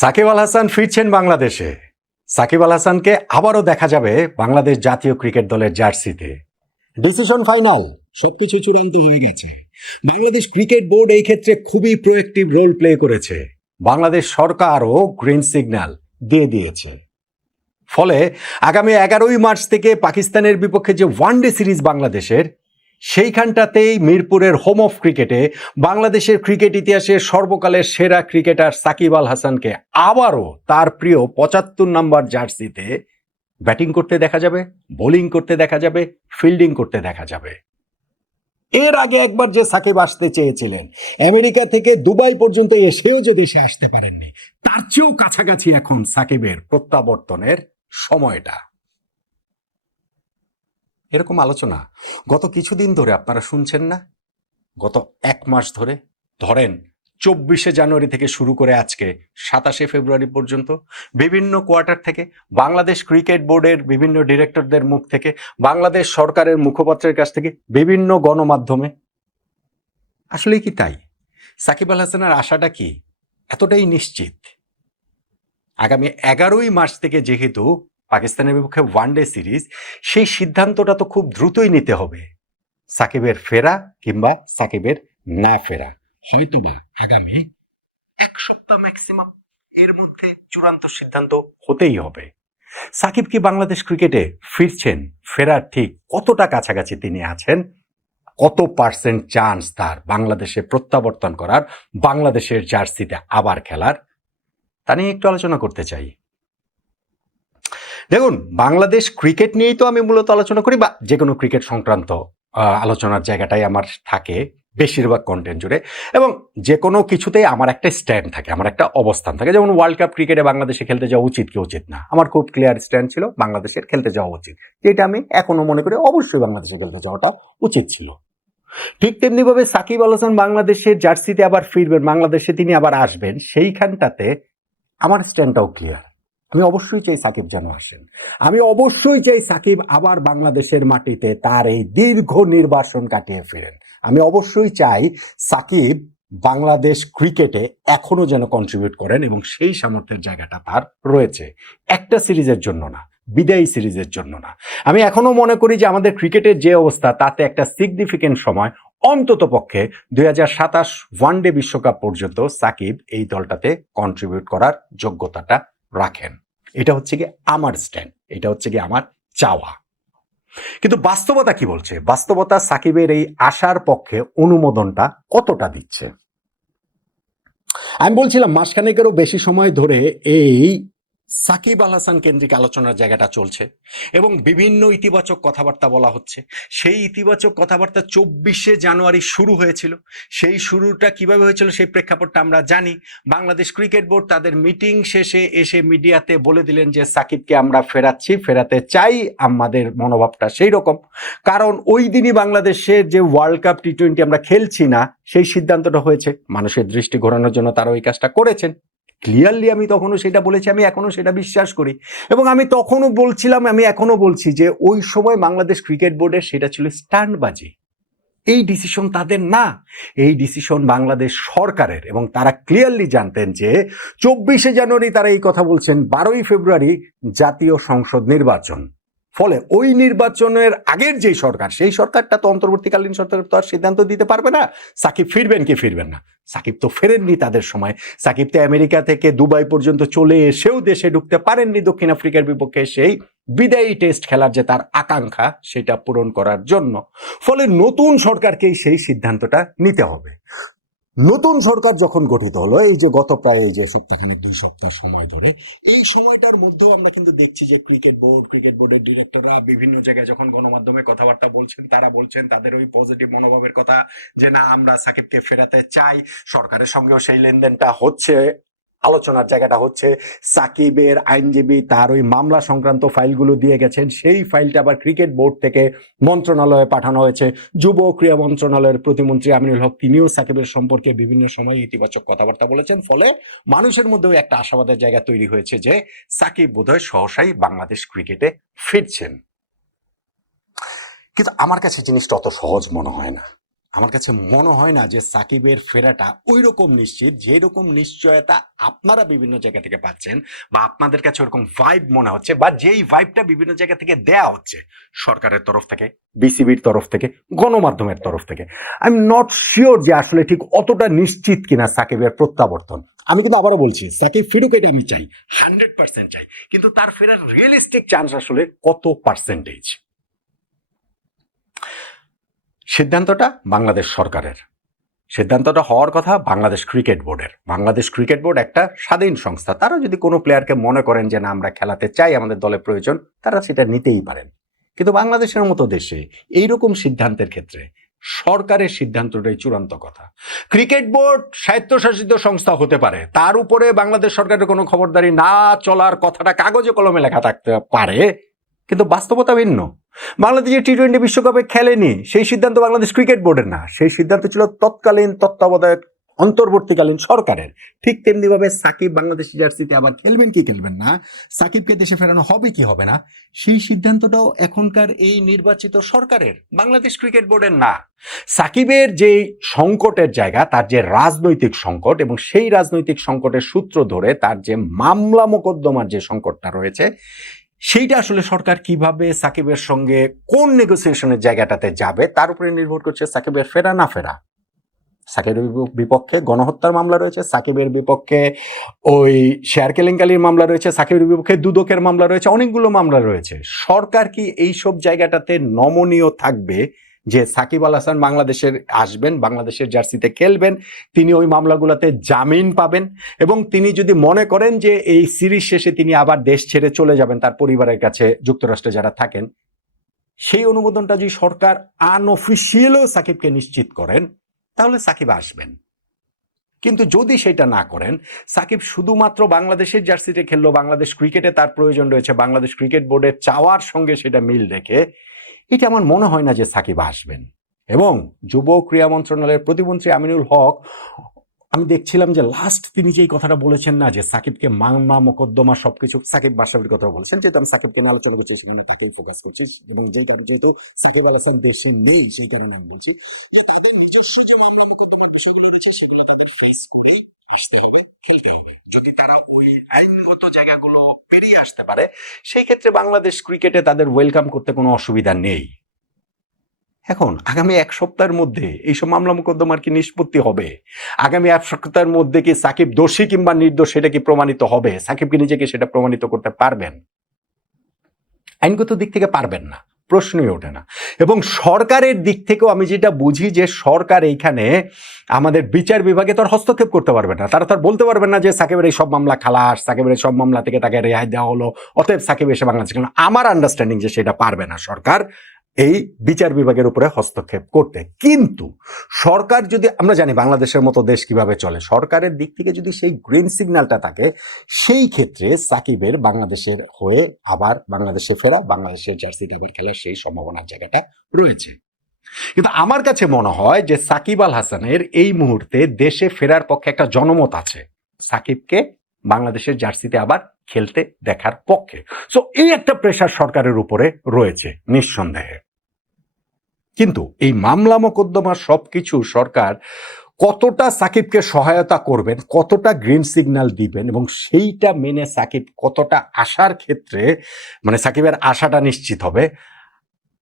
সাকিব আল হাসান ফিরছেন বাংলাদেশে। সাকিব আল হাসানকে আবারও দেখা যাবে বাংলাদেশ জাতীয় ক্রিকেট দলের জার্সিতে। ডিসিশন ফাইনাল, সবকিছু চূড়ান্ত হয়ে গেছে। বাংলাদেশ ক্রিকেট বোর্ড এই ক্ষেত্রে খুবই প্রোয়েক্টিভ রোল প্লে করেছে। বাংলাদেশ সরকারও গ্রিন সিগন্যাল দিয়ে দিয়েছে। ফলে আগামী 11ই মার্চ থেকে পাকিস্তানের বিপক্ষে যে ওয়ানডে সিরিজ বাংলাদেশের, সেইখানটাতেই মিরপুরের হোম অফ ক্রিকেটে বাংলাদেশের ক্রিকেট ইতিহাসের সর্বকালের সেরা ক্রিকেটার সাকিব আল হাসানকে আবারও তার প্রিয় 75 নম্বর জার্সিতে ব্যাটিং করতে দেখা যাবে, বোলিং করতে দেখা যাবে, ফিল্ডিং করতে দেখা যাবে। এর আগে একবার যে সাকিব আসতে চেয়েছিলেন, আমেরিকা থেকে দুবাই পর্যন্ত এসেও যদি সে আসতে পারেননি, তার চেয়েও কাছাকাছি এখন সাকিবের প্রত্যাবর্তনের সময়টা। এরকম আলোচনা গত কিছুদিন ধরে আপনারা শুনছেন না? গত এক মাস ধরে, ধরেন 24শে জানুয়ারি থেকে শুরু করে আজকে 27শে ফেব্রুয়ারি পর্যন্ত বিভিন্ন কোয়ার্টার থেকে, বাংলাদেশ ক্রিকেট বোর্ডের বিভিন্ন ডিরেক্টরদের মুখ থেকে, বাংলাদেশ সরকারের মুখপাত্রের কাছ থেকে, বিভিন্ন গণমাধ্যমে। আসলে কি তাই? সাকিব আল হাসানের আশাটা কি এতটাই নিশ্চিত? আগামী 11ই মার্চ থেকে যেহেতু পাকিস্তানের বিপক্ষে ওয়ানডে সিরিজ, সেই সিদ্ধান্তটা তো খুব দ্রুতই নিতে হবে। সাকিবের ফেরা কিংবা সাকিবের না ফেরা হয়তোবা আগামী এক সপ্তাহ ম্যাক্সিমাম এর মধ্যে চূড়ান্ত সিদ্ধান্ত হতেই হবে। সাকিব কি বাংলাদেশ ক্রিকেটে ফিরছেন? ফেরার ঠিক কতটা কাছাকাছি তিনি আছেন? কত পার্সেন্ট চান্স তার বাংলাদেশে প্রত্যাবর্তন করার, বাংলাদেশের জার্সিতে আবার খেলার, তা নিয়ে একটু আলোচনা করতে চাই। দেখুন, বাংলাদেশ ক্রিকেট নিয়েই তো আমি মূলত আলোচনা করি, বা যে কোনো ক্রিকেট সংক্রান্ত আলোচনার জায়গাটাই আমার থাকে বেশিরভাগ কন্টেন্ট জুড়ে। এবং যে কোনো কিছুতেই আমার একটা স্ট্যান্ড থাকে, আমার একটা অবস্থান থাকে। যেমন ওয়ার্ল্ড কাপ ক্রিকেটে বাংলাদেশে খেলতে যাওয়া উচিত কি উচিত না, আমার খুব ক্লিয়ার স্ট্যান্ড ছিল, বাংলাদেশের খেলতে যাওয়া উচিত। যেটা আমি এখনো মনে করি অবশ্যই বাংলাদেশে খেলতে যাওয়াটা উচিত ছিল। ঠিক তেমনিভাবে সাকিব আল হাসান বাংলাদেশের জার্সিতে আবার ফিরবেন, বাংলাদেশে তিনি আবার আসবেন, সেইখানটাতে আমার স্ট্যান্ডটাও ক্লিয়ার। আমি অবশ্যই চাই সাকিব যেন আসেন। আমি অবশ্যই চাই সাকিব আবার বাংলাদেশের মাটিতে তার এই দীর্ঘ নির্বাসন কাটিয়ে ফেরেন। আমি অবশ্যই চাই সাকিব বাংলাদেশ ক্রিকেটে এখনো যেন কন্ট্রিবিউট করেন, এবং সেই সামর্থ্যের জায়গাটা তার রয়েছে। একটা সিরিজের জন্য না, বিদায়ী সিরিজের জন্য না। আমি এখনো মনে করি যে আমাদের ক্রিকেটের যে অবস্থা, তাতে একটা সিগনিফিকেন্ট সময়, অন্তত পক্ষে 2027 ওয়ানডে বিশ্বকাপ পর্যন্ত সাকিব এই দলটাতে কন্ট্রিবিউট করার যোগ্যতাটা রাখেন। এটা হচ্ছে কি আমার স্ট্যান্ড, এটা হচ্ছে কি আমার চাওয়া। কিন্তু বাস্তবতা কি বলছে? বাস্তবতা সাকিবের এই আশার পক্ষে অনুমোদনটা কতটা দিচ্ছে? আমি বলছিলাম মাসখানেকেরও বেশি সময় ধরে এই সাকিব আল হাসান কেন্দ্রিক আলোচনার জায়গাটা চলছে, এবং বিভিন্ন ইতিবাচক কথাবার্তা বলা হচ্ছে। সেই ইতিবাচক কথাবার্তা 24শে জানুয়ারি শুরু হয়েছিল। সেই শুরুটা কিভাবে হয়েছিল সেই প্রেক্ষাপটটা আমরা জানি। বাংলাদেশ ক্রিকেট বোর্ড তাদের মিটিং শেষে এসে মিডিয়াতে বলে দিলেন যে সাকিবকে আমরা ফেরাচ্ছি, ফেরাতে চাই, আমাদের মনোভাবটা সেই রকম। কারণ ওই দিনই বাংলাদেশের যে ওয়ার্ল্ড কাপ টি-20 আমরা খেলছি না, সেই সিদ্ধান্তটা হয়েছে। মানুষের দৃষ্টি ঘোরানোর জন্য তারা ওই কাজটা করেছেন। ক্লিয়ারলি আমি তখনও সেটা বলেছি, আমি এখনো সেটা বিশ্বাস করি। এবং আমি তখনও বলছিলাম, আমি এখনো বলছি যে ওই সময় বাংলাদেশ ক্রিকেট বোর্ডের সেটা ছিল স্ট্যান্ডবাজি। এই ডিসিশন তাদের না, এই ডিসিশন বাংলাদেশ সরকারের। এবং তারা ক্লিয়ারলি জানতেন যে 24শে জানুয়ারি তারা এই কথা বলছেন, 12ই ফেব্রুয়ারি জাতীয় সংসদ নির্বাচন। ফলে ওই নির্বাচনের আগের যে সরকার, সেই সরকারটা তো অন্তর্বর্তীকালীন সরকার তো আর সিদ্ধান্ত দিতে পারবে না সাকিব ফিরবেন কি ফিরবেন না। সাকিব তো ফেরেননি তাদের সময়। সাকিব তো আমেরিকা থেকে দুবাই পর্যন্ত চলে এসেও দেশে ঢুকতে পারেননি দক্ষিণ আফ্রিকার বিপক্ষে সেই বিদায়ী টেস্ট খেলার যে তার আকাঙ্ক্ষা, সেটা পূরণ করার জন্য। ফলে নতুন সরকারকেই সেই সিদ্ধান্তটা নিতে হবে। নতুন সরকার যখন গঠিত হলো, এই যে গত প্রায় এই যে সপ্তাহখানেক 2 সপ্তাহ সময় ধরে, এই সময়টার মধ্যেও আমরা কিন্তু দেখছি যে ক্রিকেট বোর্ডের ডিরেক্টররা বিভিন্ন জায়গায় যখন গণমাধ্যমে কথাবার্তা বলছেন, তারা বলছেন তাদের ওই পজিটিভ মনোভাবের কথা, যে না আমরা সাকিবকে ফেরাতে চাই। সরকারের সঙ্গেও সেই লেনদেনটা হচ্ছে, আলোচনার জায়গাটা হচ্ছে। সাকিবের আইনজীবী তার ওই মামলা সংক্রান্ত ফাইলগুলো দিয়ে গেছেন, সেই ফাইলটা আবার ক্রিকেট বোর্ড থেকে মন্ত্রণালয়ে পাঠানো হয়েছে। যুব ক্রীড়া মন্ত্রণালয়ের প্রতিমন্ত্রী আমিনুল হক তিনিও সাকিবের সম্পর্কে বিভিন্ন সময় ইতিবাচক কথাবার্তা বলেছেন। ফলে মানুষের মধ্যেও একটা আশাবাদের জায়গা তৈরি হয়েছে যে সাকিব বোধহয় সহসাই বাংলাদেশ ক্রিকেটে ফিরছেন। কিন্তু আমার কাছে জিনিসটা অত সহজ মনে হয় না। আমার কাছে মনে হয় না যে সাকিবের ফেরাটা ওই রকম নিশ্চিত, যে রকম নিশ্চয়তা আপনারা বিভিন্ন জায়গা থেকে পাচ্ছেন বা আপনাদের কাছে ওরকম ভাইব মনে হচ্ছে, বা যেই ভাইবটা বিভিন্ন জায়গা থেকে দেয়া হচ্ছে, সরকারের তরফ থেকে, বিসিবির তরফ থেকে, গণমাধ্যমের তরফ থেকে। আই এম নট শিওর যে আসলে ঠিক অতটা নিশ্চিত কিনা সাকিবের প্রত্যাবর্তন। আমি কিন্তু আবারও বলছি, সাকিব ফিরুক এটা আমি চাই, 100% চাই, কিন্তু তার ফেরার রিয়েলিস্টিক চান্স আসলে কত পার্সেন্টেজ? সিদ্ধান্তটা বাংলাদেশ সরকারের, সিদ্ধান্তটা হওয়ার কথা বাংলাদেশ ক্রিকেট বোর্ডের। বাংলাদেশ ক্রিকেট বোর্ড একটা স্বাধীন সংস্থা, তারা যদি কোনো প্লেয়ারকে মনে করেন যে না আমরা খেলাতে চাই, আমাদের দলে প্রয়োজন, তারা সেটা নিতেই পারেন। কিন্তু বাংলাদেশের মতো দেশে এইরকম সিদ্ধান্তের ক্ষেত্রে সরকারের সিদ্ধান্তটাই চূড়ান্ত কথা। ক্রিকেট বোর্ড স্বায়ত্তশাসিত সংস্থা হতে পারে, তার উপরে বাংলাদেশ সরকারের কোনো খবরদারি না চলার কথাটা কাগজে কলমে লেখা থাকতে পারে, কিন্তু বাস্তবতা ভিন্ন। বাংলাদেশ টি-20 বিশ্বকাপে খেলেনি, সেই সিদ্ধান্ত বাংলাদেশ ক্রিকেট বোর্ডের না, সেই সিদ্ধান্ত ছিল তৎকালীন তত্ত্বাবধায়ক অন্তর্বর্তীকালীন সরকারের। ঠিক তেমনি ভাবে সাকিব বাংলাদেশি জার্সিতে আবার খেলবেন কি খেলবেন না, সাকিবকে দেশে ফেরানো হবে কি হবে না, সেই সিদ্ধান্তটাও এখনকার এই নির্বাচিত সরকারের, বাংলাদেশ ক্রিকেট বোর্ডের না। সাকিবের যে সংকটের জায়গা, তার যে রাজনৈতিক সংকট, এবং সেই রাজনৈতিক সংকটের সূত্র ধরে তার যে মামলা মোকদ্দমার যে সংকটটা রয়েছে, সেইটা আসলে সরকার কিভাবে সাকিবের সঙ্গে কোন নেগোসিয়েশনের জায়গাটাতে যাবে তার উপরে নির্ভর করছে সাকিবের ফেরা না ফেরা। সাকিবের বিপক্ষে গণহত্যার মামলা রয়েছে, সাকিবের বিপক্ষে ওই শেয়ার কেলেঙ্কারির মামলা রয়েছে, সাকিবের বিপক্ষে দুদকের মামলা রয়েছে, অনেকগুলো মামলা রয়েছে। সরকার কি এইসব জায়গাটাতে নমনীয় থাকবে যে সাকিব আল হাসান বাংলাদেশের আসবেন, বাংলাদেশের জার্সিতে খেলবেন, তিনি ওই মামলাগুলোতে জামিন পাবেন, এবং তিনি যদি মনে করেন যে এই সিরিজ শেষে তিনি আবার দেশ ছেড়ে চলে যাবেন তার পরিবারের কাছে, যুক্তরাষ্ট্রে যারা থাকেন, সেই অনুমোদনটা যদি সরকার আনঅফিসিয়ালও সাকিবকে নিশ্চিত করেন, তাহলে সাকিব আসবেন। কিন্তু যদি সেটা না করেন, সাকিব শুধুমাত্র বাংলাদেশের জার্সিতে খেললো, বাংলাদেশ ক্রিকেটে তার প্রয়োজন রয়েছে, বাংলাদেশ ক্রিকেট বোর্ডের চাওয়ার সঙ্গে সেটা মিল রেখে, এটা আমার মনে হয় না যে সাকিব আসবেন। এবং যুব ক্রীড়া মন্ত্রণালয়ের প্রতিমন্ত্রী আমিনুল হক, আমি দেখছিলাম যে লাস্ট তিনি যেই কথাটা বলেছেন না, যে সাকিবকে মামলা মোকদ্দমা সবকিছু, সাকিব বাসাবির কথা বলেছেন, যেহেতু আমি সাকিবকে নিয়ে আলোচনা করছি সেখানে তাকেই ফোকাস করছি, এবং যেই কারণে যেহেতু সাকিব আল হাসান দেশে নেই সেই কারণে আমি বলছি যে তাদের নিজস্ব যে মামলা মোকদ্দমার বিষয়গুলো রয়েছে সেগুলো তাদের ফেস করেই আসতে হবে, খেলতে হবে। যদি তারা ওই আইনগত জায়গাগুলো পেরিয়ে আসতে পারে, সেই ক্ষেত্রে বাংলাদেশ ক্রিকেটে তাদের ওয়েলকাম করতে কোনো অসুবিধা নেই। এখন আগামী এক সপ্তাহের মধ্যে এইসব মামলা মোকদ্দমার কি নিষ্পত্তি হবে? আগামী এক সপ্তাহের মধ্যে কি সাকিব দোষী কিংবা নির্দোষ সেটা কি প্রমাণিত হবে? সাকিব কি নিজেকে সেটা প্রমাণিত করতে পারবেন? আইনগত দিক থেকে পারবেন না, প্রশ্নই ওঠে না। এবং সরকারের দিক থেকেও আমি যেটা বুঝি যে সরকার এইখানে আমাদের বিচার বিভাগে তো আর হস্তক্ষেপ করতে পারবে না। তারা তো আর বলতে পারবে না যে সাকিবের এই সব মামলা খালাস, সাকিবের এই সব মামলা থেকে তাকে রেহাই দেওয়া হলো, অতএব সাকিব এসে বাংলাদেশে খেলেন। আমার আন্ডারস্ট্যান্ডিং যে সেটা পারবে না সরকার এই বিচার বিভাগের উপরে হস্তক্ষেপ করতে। কিন্তু সরকার যদি, আমরা জানি বাংলাদেশের মতো দেশ কিভাবে চলে, সরকারের দিক থেকে যদি সেই গ্রিন সিগন্যালটা থাকে, সেই ক্ষেত্রে সাকিবের বাংলাদেশের হয়ে আবার বাংলাদেশে ফেরা, বাংলাদেশের জার্সিতে আবার খেলার সেই সম্ভাবনার জায়গাটা রয়েছে। কিন্তু আমার কাছে মনে হয় যে সাকিব আল হাসানের এই মুহূর্তে দেশে ফেরার পক্ষে একটা জনমত আছে, সাকিবকে বাংলাদেশের জার্সিতে আবার খেলতে দেখার পক্ষে। সো এই একটা প্রেশার সরকারের উপরে রয়েছে নিঃসন্দেহে। কিন্তু এই মামলা মোকদ্দমা সবকিছু সরকার কতটা সাকিবকে সহায়তা করবেন, কতটা গ্রিন সিগন্যাল দিবেন, এবং সেইটা মেনে সাকিব কতটা আশার ক্ষেত্রে, মানে সাকিবের আশাটা নিশ্চিত হবে,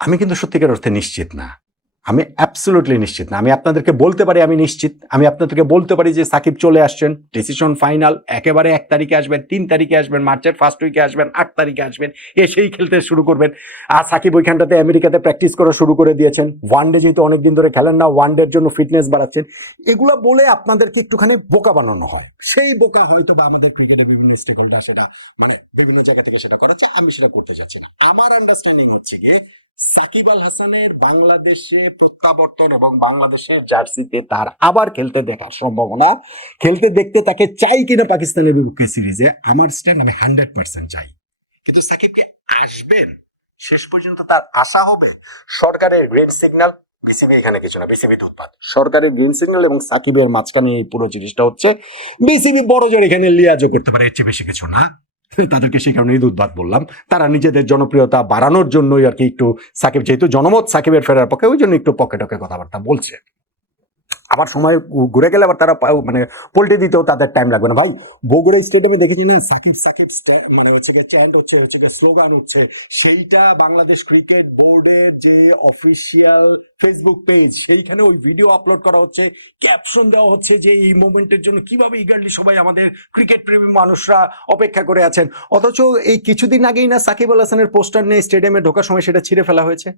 আমি কিন্তু সত্যিকার অর্থে নিশ্চিত না। আমি অ্যাবসলিউটলি নিশ্চিত না। আমি আপনাদেরকে বলতে পারি আমি নিশ্চিত, আমি আপনাদেরকে বলতে পারি যে সাকিব চলে আসছেন, ডিসিশন ফাইনাল, একেবারে 1 তারিখে আসবেন, 3 তারিখে আসবেন, মার্চের ফার্স্ট উইকে আসবেন, 8 তারিখে আসবেন, এসেই খেলতে শুরু করবেন। আর সাকিব ওইখানটাতে আমেরিকাতে প্র্যাকটিস করা শুরু করে দিয়েছেন, ওয়ানডে যেহেতু অনেকদিন ধরে খেলেন না, ওয়ানডের জন্য ফিটনেস বাড়াচ্ছেন। এগুলো বলে আপনাদেরকে একটুখানি বোকা বানানো হয়। সেই বোকা হয়তো বা আমাদের ক্রিকেটের বিভিন্ন স্টেক হোল্ডার সেটা মানে বিভিন্ন জায়গা থেকে সেটা করাচ্ছে, আমি সেটা করতে চাচ্ছি না। আমার আন্ডারস্ট্যান্ডিং হচ্ছে গিয়ে সাকিব আল হাসানের বাংলাদেশে প্রত্যাবর্তন এবং বাংলাদেশের জার্সিতে তার আবার খেলতে দেখার সম্ভাবনা, খেলতে দেখতে তাকে চাই কিনা পাকিস্তানের বিপক্ষে সিরিজে, আমার স্ট্যান্ড আমি 100% চাই। কিন্তু সাকিবকে আসবেন, শেষ পর্যন্ত তার আশা হবে সরকারের গ্রিন সিগন্যাল, বিসিবি এখানে কিছু না, বিসিবি উৎপাদ, সরকারের গ্রিন সিগন্যাল এবং সাকিবের মাঝখানে এই পুরো জিনিসটা হচ্ছে। বিসিবি বড় জোর এখানে লিয়াজও করতে পারে, এর চেয়ে বেশি কিছু না। তাদেরকে সেই কারণে ঈদ উদ্বাদ বললাম, তারা নিজেদের জনপ্রিয়তা বাড়ানোর জন্যই আর কি একটু সাকিব, যেহেতু জনমত সাকিবের ফেরার পক্ষে, ওই জন্য একটু পকেটকে কথাবার্তা বলছে। আবার সময় ঘুরে গেলে আবার তারা মানে পোল্টে দিতেও তাদের টাইম লাগবে না ভাই। বগুড়া স্টেডিয়ামে দেখেছি না, সাকিব সাকিব মানে হচ্ছে চ্যান্ট হচ্ছে স্লোগান হচ্ছে, সেইটা বাংলাদেশ ক্রিকেট বোর্ডের যে অফিসিয়াল ফেসবুক পেজ, সেইখানে ওই ভিডিও আপলোড করা হচ্ছে, ক্যাপশন দেওয়া হচ্ছে যে এই মোমেন্টের জন্য কিভাবে ইগারলি সবাই আমাদের ক্রিকেট প্রেমী মানুষরা অপেক্ষা করে আছেন। অথচ এই কিছুদিন আগেই না সাকিব আল হাসানের পোস্টার নিয়ে স্টেডিয়ামে ঢোকার সময় সেটা ছিঁড়ে ফেলা হয়েছে,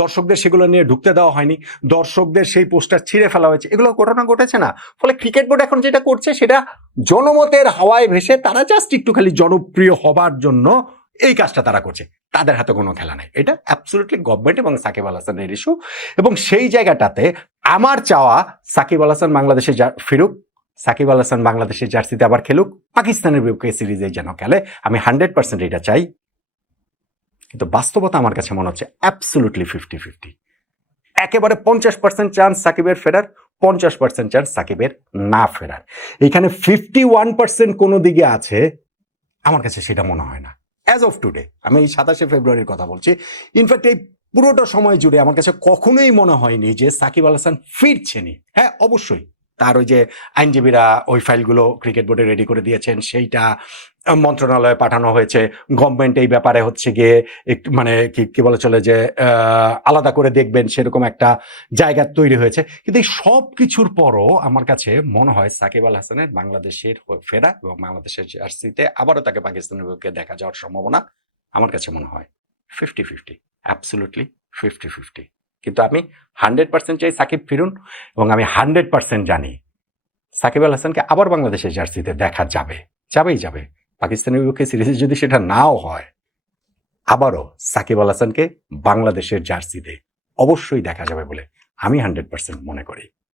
দর্শকদের সেগুলো নিয়ে ঢুকতে দেওয়া হয়নি, দর্শকদের সেই পোস্টার ছিঁড়ে ফেলা হয়েছে, এগুলো ঘটনা ঘটেছে না। ফলে ক্রিকেট বোর্ড এখন যেটা করছে সেটা জনমতের হাওয়ায় ভেসে তারা জাস্ট একটু খালি জনপ্রিয় হবার জন্য এই কাজটা তারা করছে, তাদের হাতে কোনো খেলা নাই। এটা অ্যাবসলিউটলি গভর্নমেন্ট এবং সাকিব আল হাসানের ইস্যু। এবং সেই জায়গাটাতে আমার চাওয়া সাকিব আল হাসান বাংলাদেশে ফিরুক, সাকিব আল হাসান বাংলাদেশের জার্সিতে আবার খেলুক, পাকিস্তানের বিপক্ষে সিরিজে যেন খেলে, আমি 100% এটা চাই। কিন্তু বাস্তবতা আমার কাছে মনে হচ্ছে অ্যাবসলুটলি 50-50, একেবারে 50% চান্স সাকিবের ফেরার, 50% চান্স সাকিবের না ফেরার। এখানে 51% কোনো দিকে আছে, আমার কাছে সেটা মনে হয় না অ্যাজ অফ টুডে। আমি এই 27শে ফেব্রুয়ারির কথা বলছি। ইনফ্যাক্ট এই পুরোটা সময় জুড়ে আমার কাছে কখনোই মনে হয়নি যে সাকিব আল হাসান ফিরছেনি। হ্যাঁ, অবশ্যই তার ওই যে আইনজীবীরা ওই ফাইলগুলো ক্রিকেট বোর্ডে রেডি করে দিয়েছেন, সেইটা মন্ত্রণালয়ে পাঠানো হয়েছে, গভর্নমেন্ট এই ব্যাপারে হচ্ছে গিয়ে একটু মানে কি বলে চলে যে আলাদা করে দেখবেন সেরকম একটা জায়গা তৈরি হয়েছে। কিন্তু এই সব কিছুর পরও আমার কাছে মনে হয় সাকিব আল হাসানের বাংলাদেশের ফেরা এবং বাংলাদেশের জার্সিতে আবারও তাকে পাকিস্তানের বিপক্ষে দেখা যাওয়ার সম্ভাবনা আমার কাছে মনে হয় 50-50, অ্যাবসলুটলি 50-50। কিন্তু আমি 100% চাই সাকিব ফিরুন, এবং আমি 100% জানি সাকিব আল হাসানকে আবার বাংলাদেশের জার্সিতে দেখা যাবে, যাবে। পাকিস্তানের বিপক্ষে সিরিজে যদি সেটা নাও হয়, আবারও সাকিব আল হাসানকে বাংলাদেশের জার্সিতে অবশ্যই দেখা যাবে বলে আমি 100% মনে করি।